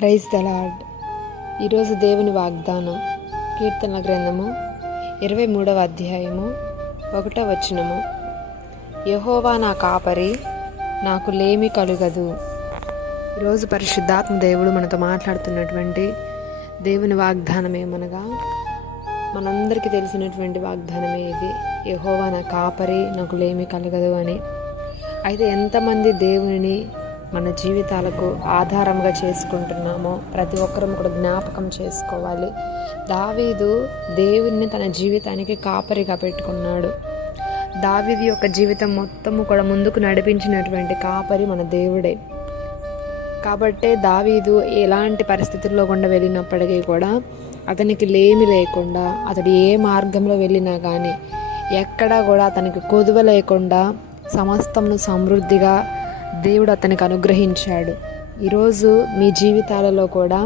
Praise the lord. ఈరోజు దేవుని వాగ్దానం కీర్తనల గ్రంథము 23వ అధ్యాయము 1వ వచనము. యెహోవా నా కాపరి, నాకు లేమి కలుగదు. ఈరోజు పరిశుద్ధాత్మ దేవుడు మనతో మాట్లాడుతున్నటువంటి దేవుని వాగ్దానం ఏమనగా, మనందరికీ తెలిసినటువంటి వాగ్దానమే ఇది. యెహోవా నా కాపరి, నాకు లేమి కలగదు అని. అయితే ఎంతమంది దేవునిని మన జీవితాలకు ఆధారంగా చేసుకుంటున్నామో ప్రతి ఒక్కరం కూడా జ్ఞాపకం చేసుకోవాలి. దావీదు దేవుని తన జీవితానికి కాపరిగా పెట్టుకున్నాడు. దావీదు యొక్క జీవితం మొత్తము కూడా ముందుకు నడిపించినటువంటి కాపరి మన దేవుడే. కాబట్టే దావీదు ఎలాంటి పరిస్థితుల్లో గుండా వెళ్ళినప్పటికీ కూడా అతనికి లేమి లేకుండా, అతడు ఏ మార్గంలో వెళ్ళినా కానీ ఎక్కడా కూడా అతనికి కొదువ లేకుండా సమస్తమును సమృద్ధిగా దేవుడు అతనికి అనుగ్రహించాడు. ఈరోజు మీ జీవితాలలో కూడా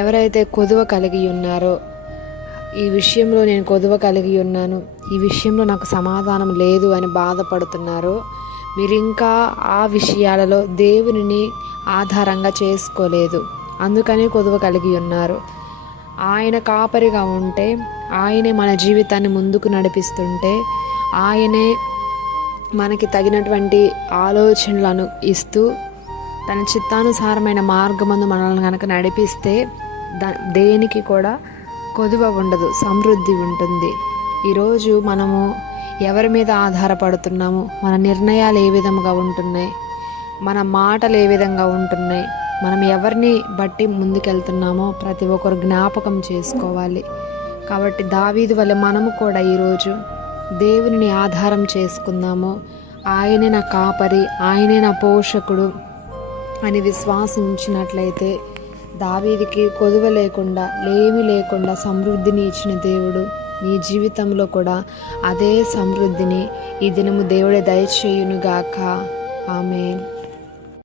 ఎవరైతే కొదువ కలిగి ఉన్నారో, ఈ విషయంలో నేను కొదువ కలిగి ఉన్నాను, ఈ విషయంలో నాకు సమాధానం లేదు అని బాధపడుతున్నారో, మీరు ఇంకా ఆ విషయాలలో దేవునిని ఆధారంగా చేసుకోలేదు, అందుకనే కొదువ కలిగి ఉన్నారు. ఆయన కాపరిగా ఉంటే, ఆయనే మన జీవితాన్ని ముందుకు నడిపిస్తుంటే, ఆయనే మనకి తగినటువంటి ఆలోచనలను ఇస్తూ తన చిత్తానుసారమైన మార్గమందు మనల్ని కనుక నడిపిస్తే దేనికి కూడా కొదువ ఉండదు, సమృద్ధి ఉంటుంది. ఈరోజు మనము ఎవరి మీద ఆధారపడుతున్నాము, మన నిర్ణయాలు ఏ విధంగా ఉంటున్నాయి, మన మాటలు ఏ విధంగా ఉంటున్నాయి, మనం ఎవరిని బట్టి ముందుకెళ్తున్నామో ప్రతి ఒక్కరు జ్ఞాపకం చేసుకోవాలి. కాబట్టి దావీదు వల్ల మనము కూడా ఈరోజు దేవుని ఆధారం చేసుకుందాము. ఆయనే నా కాపరి, ఆయనే నా పోషకుడు అని విశ్వాసించినట్లయితే దావీదుకి కొదువ లేకుండా, లేమి లేకుండా సమృద్ధిని ఇచ్చిన దేవుడు నీ జీవితంలో కూడా అదే సమృద్ధిని ఈ దినము దేవుడే దయచేయునుగాక. ఆమేన్.